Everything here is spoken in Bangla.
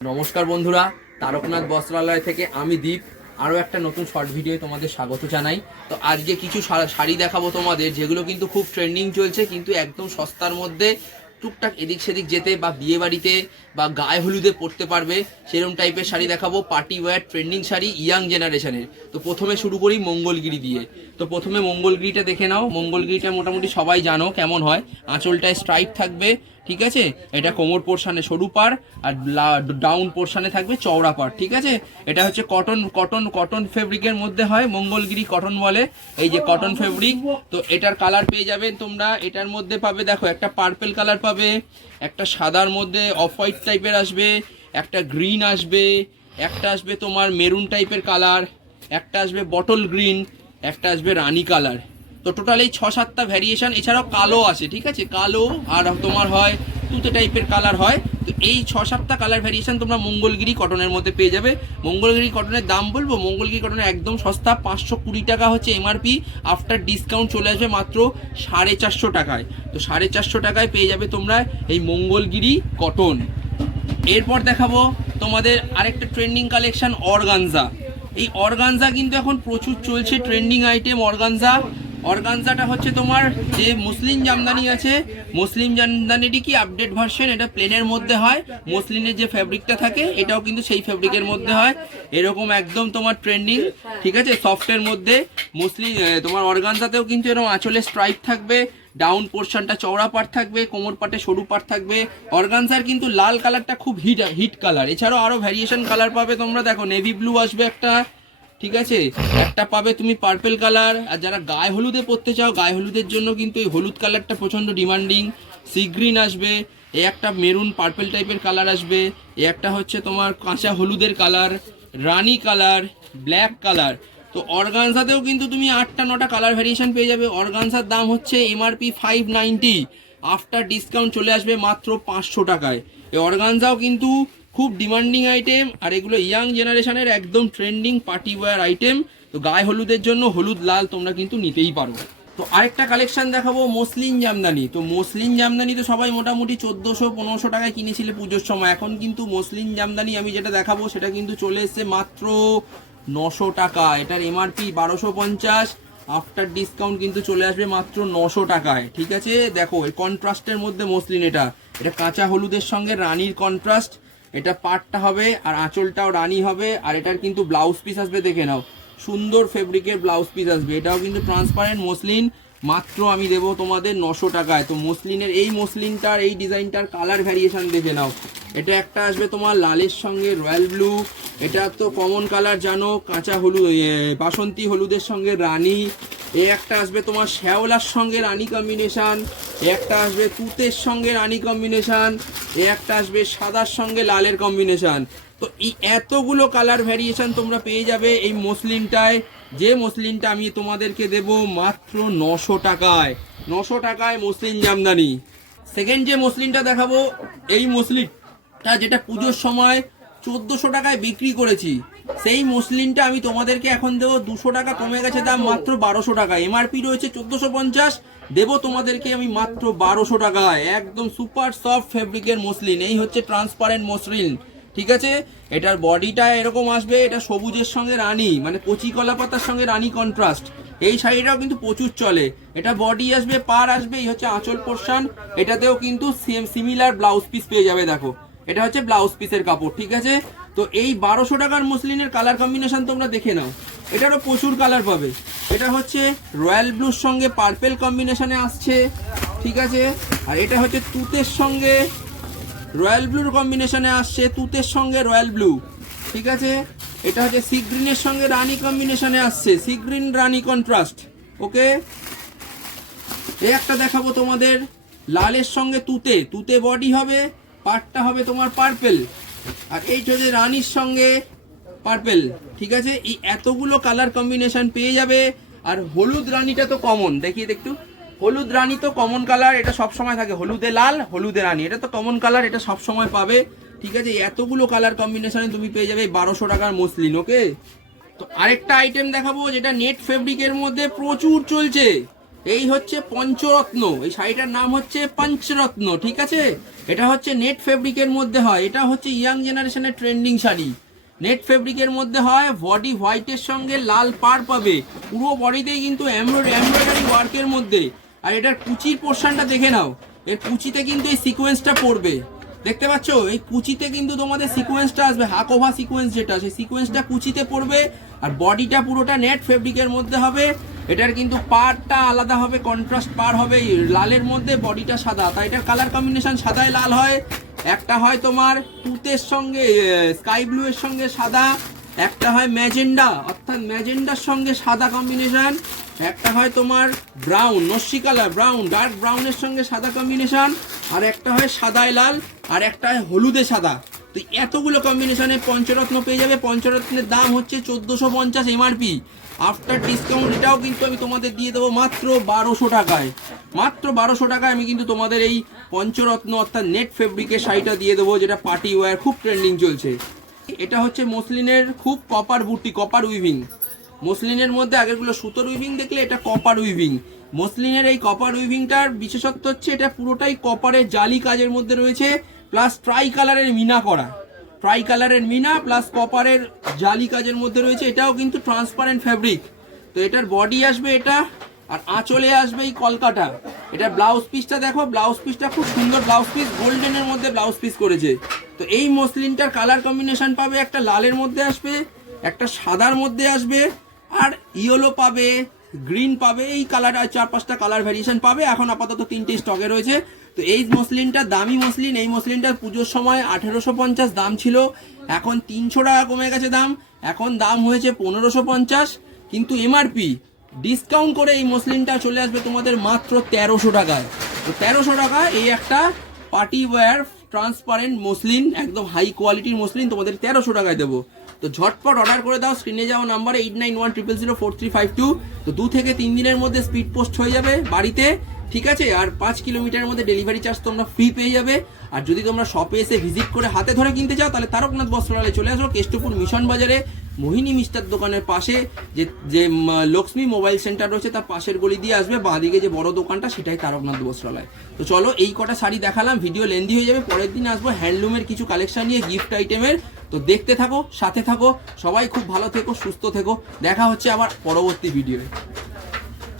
নমস্কার বন্ধুরা, তারকনাথ বস্ত্রালয় থেকে আমি দীপ আরও একটা নতুন শর্ট ভিডিও তোমাদের স্বাগত জানাই। তো আজকে কিছু শাড়ি দেখাবো তোমাদের, যেগুলো কিন্তু খুব ট্রেন্ডিং চলছে, কিন্তু একদম সস্তার মধ্যে টুকটাক এদিক সেদিক যেতে বা বিয়ে বাড়িতে বা গায়ে হলুদে পরতে পারবে সেরকম টাইপের শাড়ি দেখাবো। Party wear trending sari young জেনারেশনের। তো প্রথমে শুরু করি মঙ্গলগিরি দিয়ে। তো প্রথমে মঙ্গলগিরিটা দেখে নাও। মঙ্গলগিরিটা মোটামুটি সবাই জানো কেমন হয়। আঁচলটায় স্ট্রাইপ থাকবে, ঠিক আছে। এটা কোমর পোর্শনে সরু পাড় আর ডাউন পোর্শনে থাকবে চওড়া পাড়, ঠিক আছে। এটা হচ্ছে কটন ফেব্রিকের মধ্যে হয়, মঙ্গলগিরি কটন বলে। এই যে কটন ফেব্রিক। তো এটার কালার পেয়ে যাবে তোমরা। এটার মধ্যে পাবে দেখো, একটা পার্পেল কালার পাবে, একটা সাদার মধ্যে অফ হোয়াইট টাইপের আসবে, একটা গ্রিন আসবে, একটা আসবে তোমার মেরুন টাইপের কালার, একটা আসবে বটল গ্রিন, একটা আসবে রানী কালার। তো টোটাল এই 6-7টা ভ্যারিয়েশন। এছাড়াও কালো আছে, ঠিক আছে, কালো আর তোমার হয় তুতে টাইপের কালার হয়। তো এই 6-7টা কালার ভ্যারিয়েশন তোমরা মঙ্গলগিরি কটনের মধ্যে পেয়ে যাবে। মঙ্গলগিরি কটনের দাম বলবো, মঙ্গলগিরি কটনের একদম সস্তা, 520 টাকা হচ্ছে এমআরপি। আফটার ডিসকাউন্ট চলে আসবে মাত্র 450 টাকায়। তো 450 টাকায় পেয়ে যাবে তোমরা এই মঙ্গলগিরি কটন। এরপর দেখাবো তোমাদের আরেকটা ট্রেন্ডিং কালেকশন, অর্গানজা। এই অর্গানজা কিন্তু এখন প্রচুর চলছে, ট্রেন্ডিং আইটেম অর্গানজা। অর্গানজাটা হচ্ছে তোমার যে মুসলিম জামদানি আছে, মুসলিম জামদানিটি কি আপডেট ভার্সন। এটা প্লেনের মধ্যে হয়, মসলিনের যে ফ্যাব্রিকটা থাকে এটাও কিন্তু সেই ফ্যাব্রিকের মধ্যে হয়। এরকম একদম তোমার ট্রেন্ডিং, ঠিক আছে, সফটের মধ্যে মুসলিম। তোমার অর্গানজাতেও কিন্তু এরকম আঁচলে স্ট্রাইপ থাকবে, ডাউন পোর্শনটা চওড়া পাট থাকবে, কোমর পাটে সরু পাট থাকবে। অর্গানজার কিন্তু লাল কালারটা খুব হিট কালার। এছাড়াও আরও ভ্যারিয়েশন কালার পাবে তোমরা, দেখো নেভি ব্লু আসবে একটা, ঠিক আছে, একটা পাবে তুমি পার্পেল কালার। আর যারা গায়ে হলুদে পরতে চাও, গায়ে হলুদের জন্য কিন্তু এই হলুদ কালারটা প্রচণ্ড ডিমান্ডিং। সি গ্রিন আসবে, এ একটা মেরুন পার্পেল টাইপের কালার আসবে, এ একটা হচ্ছে তোমার কাঁচা হলুদের কালার, রানী কালার, ব্ল্যাক কালার। তো অর্গানজাতেও কিন্তু তুমি 8-9টা কালার ভ্যারিয়েশন পেয়ে যাবে। অর্গানজার দাম হচ্ছে এমআরপি 590, আফটার ডিসকাউন্ট চলে আসবে মাত্র 500 টাকায়। এই অর্গানজাও কিন্তু খুব ডিমান্ডিং আইটেম, আর এগুলো ইয়াং জেনারেশনের একদম ট্রেন্ডিং পার্টি ওয়্যার আইটেম। তো গায়ে হলুদের জন্য হলুদ লাল তোমরা কিন্তু নিতেই পারো। তো আরেকটা কালেকশন দেখাবো, মসলিন জামদানি। তো মসলিন জামদানি তো সবাই মোটামুটি 1400-1500 টাকায় কিনেছিলে পুজোর সময়। এখন কিন্তু মসলিন জামদানি আমি যেটা দেখাবো সেটা কিন্তু চলে এসছে মাত্র 900 টাকা। এটার এমআরপি 1250, আফটার ডিসকাউন্ট কিন্তু চলে আসবে মাত্র 900 টাকায়, ঠিক আছে। দেখো এই কন্ট্রাস্টের মধ্যে মসলিন, এটা কাঁচা হলুদের সঙ্গে রানীর কন্ট্রাস্ট। এটা পাটটা হবে আর আঁচলটাও রানী হবে। আর এটার কিন্তু ব্লাউজ পিস আসবে, দেখে নাও, সুন্দর ফেব্রিকের ব্লাউজ পিস আসবে। এটাও কিন্তু ট্রান্সপারেন্ট মসলিন, মাত্র আমি দেবো তোমাদের 900 টাকায়। তো মসলিনের এই মসলিনটার এই ডিজাইনটার কালার ভ্যারিয়েশন দেখে নাও। এটা একটা আসবে তোমার লালের সঙ্গে রয়্যাল ব্লু, এটা তো কমন কালার জানো, কাঁচা হলুদ বাসন্তী হলুদের সঙ্গে রানী। এ একটা আসবে তোমার শ্যাওলার সঙ্গে রানী কম্বিনেশান, এ একটা আসবে তুতের সঙ্গে রানী কম্বিনেশান, এ একটা আসবে সাদার সঙ্গে লালের কম্বিনেশান। তো এই এতগুলো কালার ভ্যারিয়েশন তোমরা পেয়ে যাবে এই মসলিনটায়, যে মসলিনটা আমি তোমাদেরকে দেব মাত্র 900 টাকায়। 900 টাকায় মসলিন জামদানি। সেকেন্ড যে মসলিনটা দেখাবো, এই মসলিনটা যেটা পুজোর সময় 1400 টাকায় বিক্রি করেছি, সেই মসলিনটা আমি তোমাদেরকে এখন দেবো 200 টাকা কমে গেছে দাম, মাত্র 1200 টাকা। এমআরপি রয়েছে 1450, দেবো তোমাদেরকে আমি মাত্র 1200 টাকায়। একদম সুপার সফট ফেব্রিকের মসলিন, এই হচ্ছে ট্রান্সপারেন্ট মসলিন, ঠিক আছে। এটার বডিটা এরকম আসবে, এটা সবুজের সঙ্গে রানী, মানে কচি কলা পাতার সঙ্গে রানী কন্ট্রাস্ট। এই শাড়িটাও কিন্তু প্রচুর চলে। এটা বডি আসবে, পার আসবে, এই হচ্ছে আঁচল পোর্শন। এটাতেও কিন্তু সিমিলার ব্লাউজ পিস পেয়ে যাবে, দেখো এটা হচ্ছে ব্লাউজ পিসের কাপড়, ঠিক আছে। তো এই 1200 টাকার মসলিনের কালার কম্বিনেশন তোমরা দেখে নাও। এটারও প্রচুর কালার পাবে। এটা হচ্ছে রয়্যাল ব্লুর সঙ্গে পার্পেল কম্বিনেশনে আসছে, ঠিক আছে। আর এটা হচ্ছে তুতের সঙ্গে রয়্যাল ব্লুর কম্বিনেশনে আসছে, তুতের সঙ্গে রয়্যাল ব্লু, ঠিক আছে। এটা হচ্ছে সি গ্রিনের সঙ্গে রানী কম্বিনেশনে আসছে, সি গ্রিন রানী কন্ট্রাস্ট, ওকে। এই একটা দেখাবো তোমাদের লালের সঙ্গে তুতে, তুতে বডি হবে, পাটটা হবে তোমার পার্পেল, আর এই হচ্ছে রানীর সঙ্গে পার্পেল, ঠিক আছে। এই এতগুলো কালার কম্বিনেশন পেয়ে যাবে। আর হলুদ রানীটা তো কমন, দেখিয়ে একটু। হলুদ রানী তো কমন কালার, এটা সব সময় থাকে, হলুদে লাল হলুদে রানী, এটা তো কমন কালার, এটা সব সময় পাবে, ঠিক আছে। এতগুলো কালার কম্বিনেশনে তুমি পেয়ে যাবে 1200 টাকার মসলিন, ওকে। তো আরেকটা আইটেম দেখাবো যেটা নেট ফেব্রিকের মধ্যে প্রচুর চলছে, এই হচ্ছে পঞ্চরত্ন, এই শাড়িটার নাম হচ্ছে পঞ্চরত্ন, ঠিক আছে। এটা হচ্ছে নেট ফেব্রিকের মধ্যে হয়, এটা হচ্ছে ইয়াং জেনারেশনের ট্রেন্ডিং শাড়ি। নেট ফেব্রিকের মধ্যে হয়, বডি হোয়াইটের সঙ্গে লাল পাড় পাবে, পুরো বডিতেই কিন্তু এমব্রয়ডারি ওয়ার্কের মধ্যে। আর এটার কুচির পোর্শনটা দেখে নাও, এর কুচিতে কিন্তু এই সিকোয়েন্সটা পড়বে, দেখতে পাচ্ছ, এই কুচিতে কিন্তু তোমাদের সিকোয়েন্সটা আসবে, হাকোভা সিকোয়েন্স যেটা, সেই সিকোয়েন্সটা কুচিতে পড়বে। আর বডিটা পুরোটা নেট ফেব্রিকের মধ্যে হবে। এটার কিন্তু পাড়টা আলাদা হবে, কন্ট্রাস্ট পাড় হবে লালের মধ্যে, বডিটা সাদা, তাই এটার কালার কম্বিনেশন সাদায় লাল হয়। একটা হয় তোমার তুতের সঙ্গে স্কাই ব্লু এর সঙ্গে সাদা, একটা হয় ম্যাজেন্ডা অর্থাৎ ম্যাজেন্ডার সঙ্গে সাদা কম্বিনেশন, একটা হয় তোমার ব্রাউন নস্যি কালার, ব্রাউন ডার্ক ব্রাউনের সঙ্গে সাদা কম্বিনেশন, আর একটা হয় সাদায় লাল, আর একটা হয় হলুদে সাদা। তো এতগুলো কম্বিনেশনে পঞ্চরত্ন পেয়ে যাবে। পঞ্চরত্নের দাম হচ্ছে 1450 এমআরপি, আফটার ডিসকাউন্ট এটাও কিন্তু আমি তোমাদের দিয়ে দেবো মাত্র 1200 টাকায়। মাত্র 1200 টাকায় আমি কিন্তু তোমাদের এই পঞ্চরত্ন অর্থাৎ নেট ফেব্রিকের শাড়িটা দিয়ে দেবো, যেটা পার্টি ওয়্যার খুব ট্রেন্ডিং চলছে। এটা হচ্ছে মসলিনের খুব কপার বুটি, কপার উইভিং। মসলিনের মধ্যে আগেরগুলো সুতোর উইভিং দেখলে, এটা কপার উইভিং। মসলিনের এই কপার উইভিংটার বিশেষত্ব হচ্ছে এটা পুরোটাই কপারের জালি কাজের মধ্যে রয়েছে, প্লাস ট্রাই কালারের মিনা করা, ট্রাই কালারের মিনা প্লাস কপারের জালি কাজের মধ্যে রয়েছে। এটাও কিন্তু ট্রান্সপারেন্ট ফ্যাব্রিক। তো এটার বডি আসবে এটা, আর আঁচলে আসবে এই কলকাটা। এটা ব্লাউজ পিসটা দেখো, ব্লাউজ পিসটা খুব সুন্দর ব্লাউজ পিস, গোল্ডেনের মধ্যে ব্লাউজ পিস করেছে। তো এই মসলিনটার কালার কম্বিনেশন পাবে, একটা লালের মধ্যে আসবে, একটা সাদার মধ্যে আসবে, আর ইয়েলো পাবে, গ্রিন পাবে, এই কালার 4-5টা কালার ভ্যারিয়েশন পাবে। এখন আপাতত 3টে স্টকে রয়েছে। তো এই মসলিনটা দামি মসলিন, এই মসলিনটার পুজোর সময় 1850 দাম ছিল, এখন 300 টাকা কমে গেছে দাম, এখন দাম হয়েছে 1550। কিন্তু এমআরপি ডিসকাউন্ট করে এই মসলিনটা চলে আসবে তোমাদের মাত্র 1300 টাকায়। তো 1300 টাকা এই একটা পার্টি ওয়্যার ট্রান্সপারেন্ট মসলিন, একদম হাই কোয়ালিটির মসলিন তোমাদের 1300 টাকায় দেবো। তো ঝটপট অর্ডার করে দাও, স্ক্রিনে যাওয়া নাম্বারে 8910004352। তো 2 থেকে 3 দিনের মধ্যে স্পিড পোস্ট হয়ে যাবে বাড়িতে, ঠিক আছে। আর 5 কিলোমিটারের মধ্যে ডেলিভারি চার্জ তোমরা ফ্রি পেয়ে যাবে। আর যদি তোমরা শপে এসে ভিজিট করে হাতে ধরে কিনতে চাও, তাহলে তারকনাথ বস্ত্রালয়ে চলে আসো, কেষ্টপুর মিশন বাজারে মোহিনী মিষ্টার দোকানের পাশে যে লক্ষ্মী মোবাইল সেন্টার রয়েছে তার পাশের গলি দিয়ে আসবে, বাঁদিকে যে বড় দোকানটা সেটাই তারকনাথ বস্ত্রালয়। তো চলো, এই কটা শাড়ি দেখালাম, ভিডিও লেন্দি হয়ে যাবে। পরের দিন আসবো হ্যান্ডলুমের কিছু কালেকশন নিয়ে, গিফট আইটেমের। তো দেখতে থাকো, সাথে থাকো, সবাই খুব ভালো থেকো, সুস্থ থেকো, দেখা হচ্ছে আবার পরবর্তী ভিডিওয়ে।